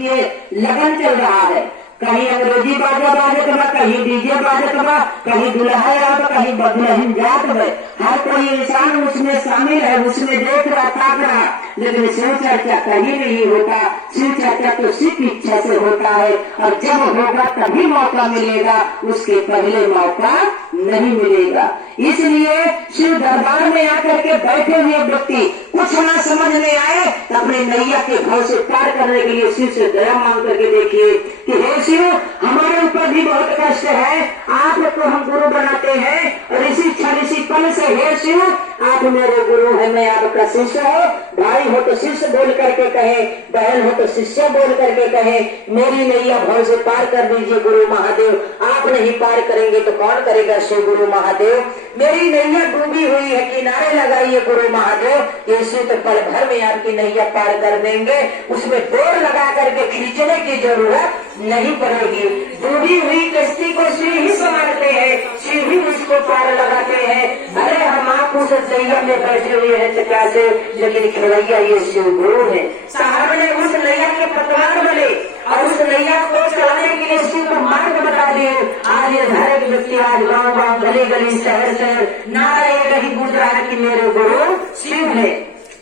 ये लगन चल रहा है। कहीं अंग्रेजी बाजा बाजत बा, कहीं डीजे बाजत बा, कहीं दुल्हा या कहीं दुल्हन जात में, हर कोई इंसान उसमें शामिल है, उसमें देख रहा ताक रहा, लेकिन शिव चर्चा कहीं नहीं होता। शिव चर्चा तो सिर्फ इच्छा से होता है, और जब होगा तभी मौका मिलेगा, उसके पहले मौका नहीं मिलेगा। इसलिए शिव दरबार में आकर के बैठे हुए व्यक्ति कुछ ना समझ में आए तो अपने नैया के भाव से पार करने के लिए शिव से दया मांग करके देखिए कि हे शिव, हमारे ऊपर भी बहुत कष्ट है, आपको हम गुरु बनाते हैं, और इसी क्षण इसी पल से हे शिव आप मेरे गुरु है, मैं आपका शिष्य हूँ। भाई हो तो शिष्य बोल करके कहे, बहन हो तो शिष्य बोल करके कहे, मेरी नैया भाव से पार कर दीजिए गुरु महादेव। आप नहीं पार करेंगे तो कौन करेगा शिव गुरु महादेव। मेरी नैया डूबी हुई है, किनारे लगाइए गुरु महादेव। इसी तो पल भर में आपकी नैया पार कर देंगे, उसमें डोर लगा करके खींचने की जरूरत नहीं पड़ेगी। डूबी हुई कश्ती को शिव ही संभालते हैं, शिव ही उसको पार लगाते हैं। अरे हम आप उस नैया में बैठे हुए हैं चचा से, लेकिन खिलैया ये शिव गुरु है। साहब ने उस नैया के पतवार बने और उस नैया को चलाने के लिए शिव को मार्ग बता दिए। आज ये हर एक व्यक्ति आज गाँव गाँव गली गली शहर शहर नारे रही गूंज रहा है कि मेरे गुरु शिव है।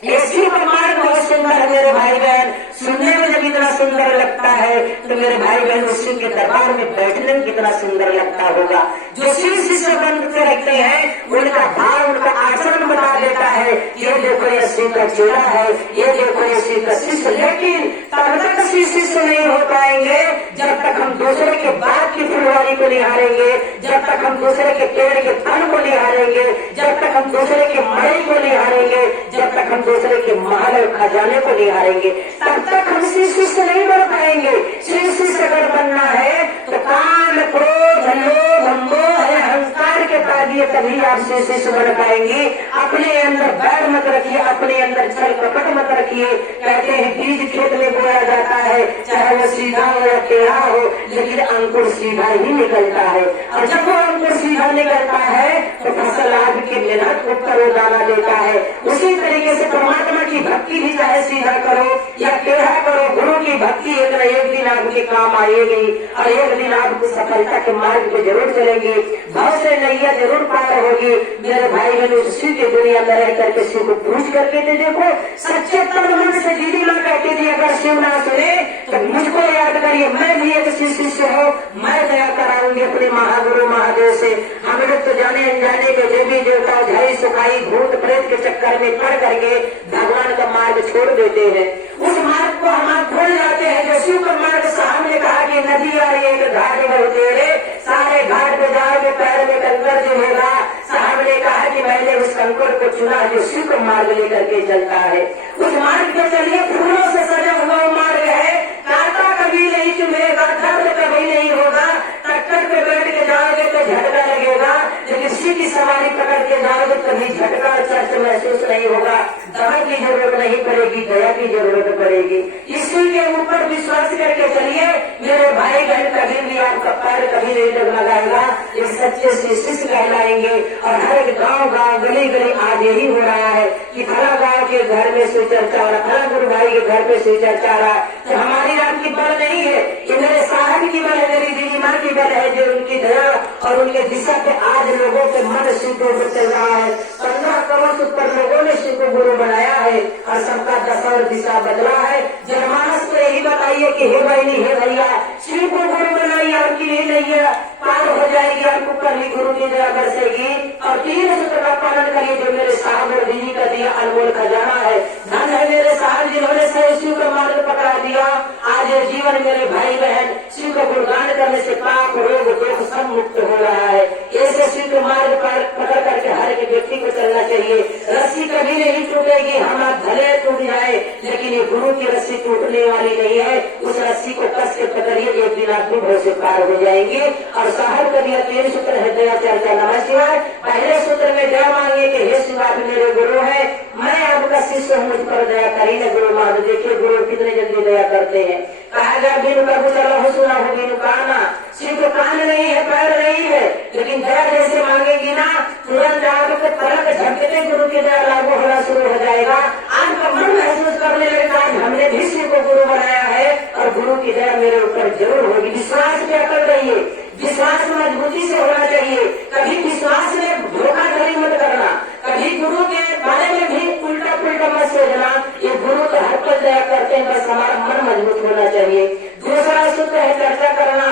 ये शिव का मार्ग बहुत सुंदर है मेरे भाई बहन, सुनने में जब इतना सुंदर लगता है तो मेरे भाई बहन उस शिव के दरबार में बैठने में कितना सुंदर लगता होगा। जो शिव शिष्य बन के रखते हैं उनका भाव उनका आचरण बता देता है, ये देखो ये शिव का चेहरा है, ये देखो ये शिव का शिष्य। लेकिन तब तक शिव शिष्य नहीं हो पाएंगे जब तक हम दूसरे के बाग की फुलवारी को निहारेंगे, जब तक हम दूसरे के पेड़ के फल को निहारेंगे, जब तक हम दूसरे के मड़ई को निहारेंगे, जब तक हम दूसरे के महल और खजाने को निहारेंगे, तब तक हम शिव शिष्य नहीं बन पाएंगे। शिव शिष्य अगर बनना है तो काम क्रोध लोभ मोह अहंकार के तागिए तभी आप शिव शिष्य बन पाएंगे। अपने अंदर बैर मत रखिए, अपने अंदर छल कपट मत रखिए। कहते हैं बीज खेत में बोया जाता है, चाहे वो सीधा हो या टेढ़ा हो, लेकिन अंकुर सीधा ही निकलता है। और जब वो अंकुर सीधा निकलता है तो फसल आपकी मेहनत को करो दाना देता है। उसी तरीके से परमात्मा की भक्ति भी चाहे सीधा करो या टेढ़ा करो, गुरु की भक्ति एक न एक दिन आपके काम आएगी और एक दिन आपको सफलता के मार्ग पे जरूर चलेंगे। भाव से नैया जरूर पार होगी। मेरे भाई बहन शिव की दुनिया में रह करके शिव को पूछ करके दे देखो, सच्चे तन मन से दीदी माँ कहती थी अगर शिव ना सुने तो मुझको याद करिए, मैं भी एक शिव शिष्य हूँ, मैं दया कराऊंगी अपने महागुरु महादेव से। हम लोग तो जाने अनजाने के देवी देवता झाई सुखाई भूत प्रेत के चक्कर में पड़ करके भगवान का मार्ग छोड़ देते हैं। उस मार्ग को हम भूल जाते हैं जो शिव का मार्ग। साहब ने कहा कि नदी आ रही है एक घाट बहुत तेरे, सारे घाट पे जाओगे पैर में कंकर जो होगा। साहब ने कहा कि मैंने उस कंकर को चुना जो शिव का मार्ग लेकर के चलता है। उस मार्ग पे चलिए, फूलों से सजा हुआ मार्ग है, कांटा कभी नहीं चुभेगा, दर्द कभी नहीं होगा। टक्कर पे बैठ के जाओगे तो झटका लगेगा, लेकिन शिव की सवारी पकड़ के जाओगे कभी झटका और चर्च महसूस नहीं होगा। दवा की जरूरत नहीं पड़ेगी, दया की जरूरत पड़ेगी। इसी के ऊपर विश्वास करके चलिए मेरे भाई बहन, कभी भी आपका पैर कभी नहीं डगमगाएगा। एक सच्चे से शिष्य कहलाएंगे। और हर एक गाँव गाँव गली गली आज यही हो रहा है कि फला गाँव के घर में शिव चर्चा हो रहा, फला गुरु भाई के घर पे शिव चर्चा हो रहा। तो हमारी आपकी बल नहीं है, ये मेरे साहब की बल है, मेरी दीदी माँ की बल है, जो उनकी दया और उनके दिशा पे आज लोगों के मन शिव के ऊपर चल रहा है। 15 करोड़ से ऊपर लोगों ने शिव को गुरु बनाया है और सबका दशा और दिशा बदला है। जनमानस को यही बताइए कि हे बहनी हे भैया, शिव को गुरु बनाइए, आपकी नहीं नैया पार हो जाएगी, आपको कभी गुरु की दया बरसेगी। और 3 सूत्र का पालन करिए जो मेरे साहब और दीदी का दिया अनमोल खजाना है। धन है मेरे साहब जिन्होंने शिव का मार्ग पकड़ा दिया। आज ये जीवन मेरे भाई बहन शिव का गुणगान करने से पाप रोग दुख सब मुक्त हो रहा है। ऐसे शिव के मार्ग पर पकड़ करके हर एक व्यक्ति को चलना चाहिए। रस्सी कभी नहीं टूटेगी, हम भले टूट जाए, लेकिन ये गुरु की रस्सी टूटने वाली नहीं है। उस रस्सी को कस के पकड़िए, एक दिन आप भव से पार हो जाएंगे। और साहब का दिया 3 सूत्र है दया चर्चा नमः शिवाय। पहले सूत्र में दया मांगिए कि हे शिव आप मेरे गुरु है, मैं आपका शिष्य हूँ, मुझ पर दया करी न गुरु महादेव। देखिए गुरु कितने जल्दी दया करते हैं। कहा गया बिनु प्रभु चलो सुना हो बिनु काना। शिव को कान नहीं है, पैर नहीं है, लेकिन दया जैसे मांगेगी ना तुरंत आपको तरक झटके गुरु की दया लागू होना शुरू हो जाएगा। आपका मन महसूस करने लगेगा हमने भी शिव को गुरु बनाया है और गुरु की दया मेरे ऊपर जरूर होगी। विश्वास पे अटल रहिए, विश्वास मजबूती से होना चाहिए। कभी विश्वास में धोखाधड़ी मत करना, कभी गुरु के बारे में भी उल्टा पुल्टा मत सोचना। ये गुरु तो हर पल दया करते हैं, बस हमारा मन मजबूत होना चाहिए। दूसरा सूत्र है चर्चा करना।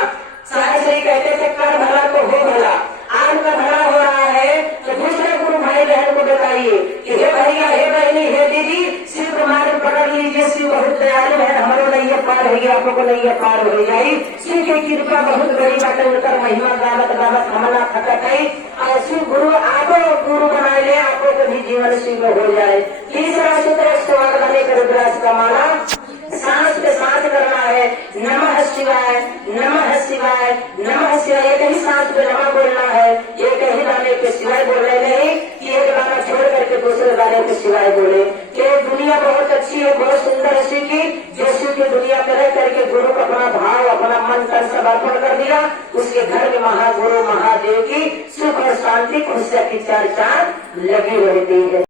सारे सही कहते थे कर भला तो हो भला। आज का भला हो रहा है तो दूसरे गुरु भाई बहन को बताइए कि हे भैया, हे बहनी, हे दीदी, शिव मार्ग पकड़ लीजिए, शिव बहुत दयालु है, हमारो नैया पार होगी, आपको नैया पार हो जाएगी। शिव की कृपा बहुत बड़ी बात है, उनका महिमा गावत गावत हमला खटक है। और शिव गुरु आपको गुरु बना ले, आपको कभी जीवन शिव हो जाए। तीसरा सूत्र स्वागत बने कर रुद्राक्ष का माला सांस पे सांस करना है। नमः शिवाय, नमः शिवाय, नमः शिवाय। एक ही सांस पे नमः बोलना है, एक ही गाने पे शिवाय बोलना नहीं कि एक गाना छोड़ करके दूसरे गाने पे शिवाय बोले। ये दुनिया बहुत अच्छी है, बहुत सुंदर है शिव की। जो शिव की दुनिया में रह करके गुरु को अपना भाव, अपना मन तन समर्पण कर दिया, उसके घर में महागुरु महादेव की सुख और शांति खुशियां की चार चांद लगी रहती है।